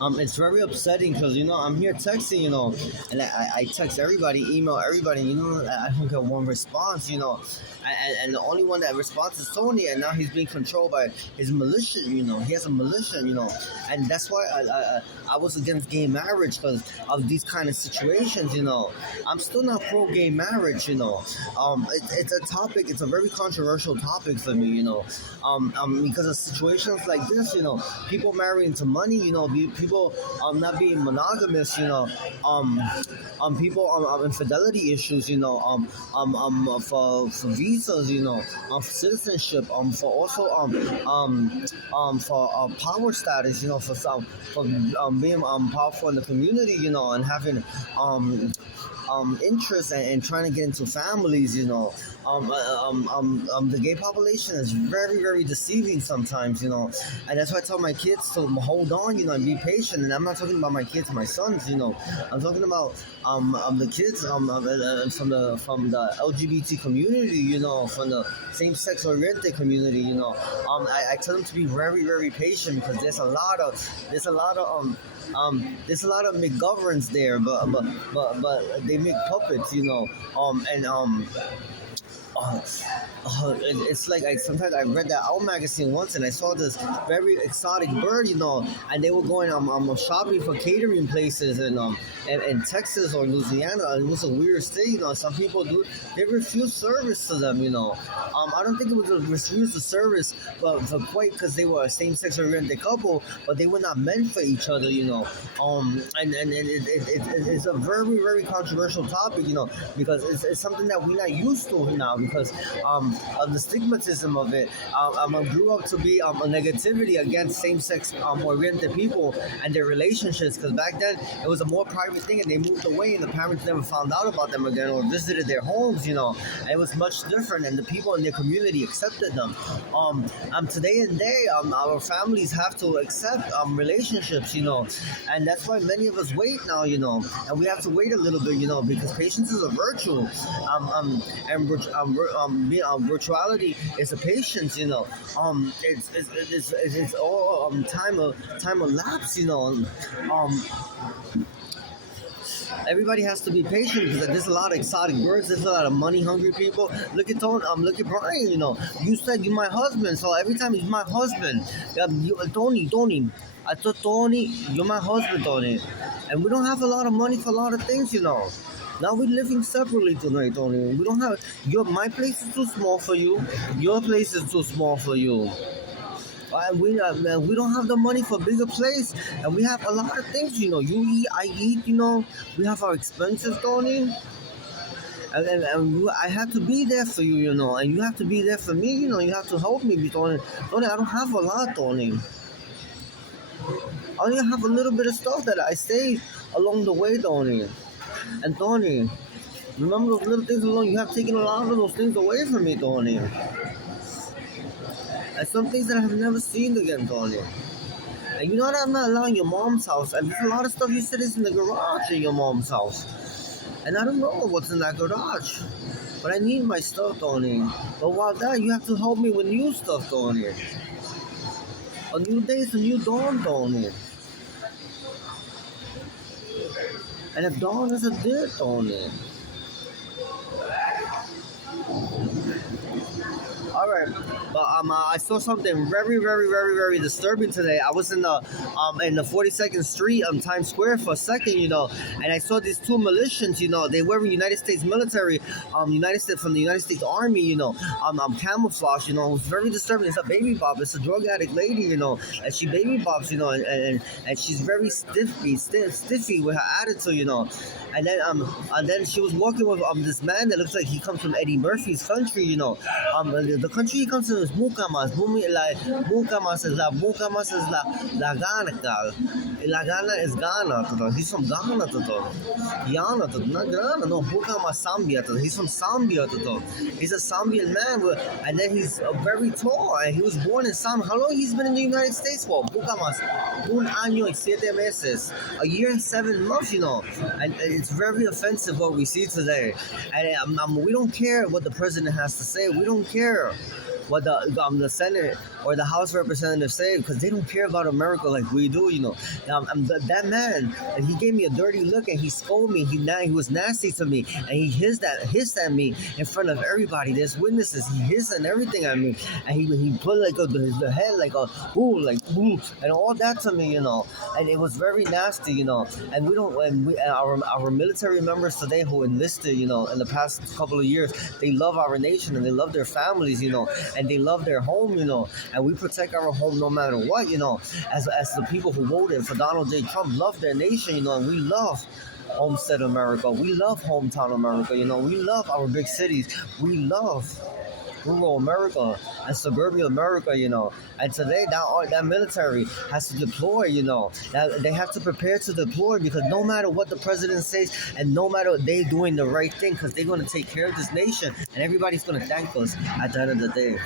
It's very upsetting because I'm here texting, and I text everybody, email everybody, I don't get one response, and the only one that responds is Tony, and now he's being controlled by his militia, he has a militia, and that's why I was against gay marriage because of these kind of situations, I'm still not pro gay marriage, it's a topic, it's a very controversial topic for me, because of situations like this, people marrying to money, people not being monogamous, people infidelity issues, for visas, for citizenship, for also for power status, for some for being powerful in the community, and having interest and trying to get into families, the gay population is very, very deceiving sometimes, and that's why I tell my kids to hold on, and be patient. And I'm not talking about my kids, my sons, I'm talking about the kids from the LGBT community, from the same sex oriented community, I tell them to be very, very patient because there's a lot of McGoverns there, but they make puppets, and uh, it's like sometimes I read that Owl magazine once, and I saw this very exotic bird, and they were going shopping for catering places in Texas or Louisiana. And it was a weird state, Some people they refuse service to them, I don't think it was a refuse of service, but for quite because they were a same-sex oriented couple, but they were not meant for each other, it's a very, very controversial topic, because it's something that we're not used to now because of the stigmatism of it. I grew up to be a negativity against same-sex oriented people and their relationships because back then it was a more private thing and they moved away and the parents never found out about them again or visited their homes, and it was much different and the people in their community accepted them. Today and day, our families have to accept relationships, and that's why many of us wait now, and we have to wait a little bit, because patience is a virtue, and virtuality is a patience, it's all time of lapse, everybody has to be patient because there's a lot of exotic birds. There's a lot of money hungry people. Look at Tony. Look at Brian. You said you're my husband, so every time he's my husband. Tony. I told Tony, you're my husband, Tony, and we don't have a lot of money for a lot of things, Now we're living separately tonight, Tony. We don't have my place is too small for you. Your place is too small for you. We don't have the money for a bigger place, and we have a lot of things. You eat, I eat. We have our expenses, Tony, and I have to be there for you. And you have to be there for me. You have to help me, Tony. Tony, I don't have a lot, Tony. I only have a little bit of stuff that I saved along the way, Tony. And Tony, remember those little things along? You have taken a lot of those things away from me, Tony. And some things that I have never seen again, Tony. And you know that I'm not allowing your mom's house. And there's a lot of stuff you said is in the garage in your mom's house. And I don't know what's in that garage. But I need my stuff, Tony. But while that, you have to help me with new stuff, Tony. A new day is a new dawn, Tony. And if dawn is a dead, Tony. All right, but I saw something very, very, very, very disturbing today. I was in the 42nd Street Times Square for a second, and I saw these two militias, they were United States military, from the United States Army, camouflage, it was very disturbing. It's a baby bop, it's a drug addict lady, and she baby bops, and she's very stiffy with her attitude, and then she was walking with this man that looks like he comes from Eddie Murphy's country, the country he comes from is Mukamas. Mukamas is la Ghana, gal. La Ghana is Ghana. He's from Ghana, Ghana, not Ghana. No, Mukamas Zambia. He's from Zambia. He's a Zambian man, and then he's very tall. And he was born in Zambia. How long he's been in the United States for? Mukamas, un año y 7 meses, a year and 7 months. And it's very offensive what we see today. And we don't care what the president has to say. We don't care. what the Senate or the House representatives say, because they don't care about America like we do. That man, and he gave me a dirty look and he scolded me. He was nasty to me, and he hissed at me in front of everybody. There's witnesses. He hissed and everything at me, and he put like the head like a ooh, and all that to me, and it was very nasty, and we don't, and our military members today who enlisted, in the past couple of years, they love our nation and they love their families, and they love their home, and we protect our home no matter what, as the people who voted for Donald J. Trump love their nation, and we love homestead America. We love hometown America. We love our big cities. We love rural America and suburban America. And today that military has to deploy. That they have to prepare to deploy, because no matter what the president says, and no matter they doing the right thing, because they're going to take care of this nation, and everybody's going to thank us at the end of the day.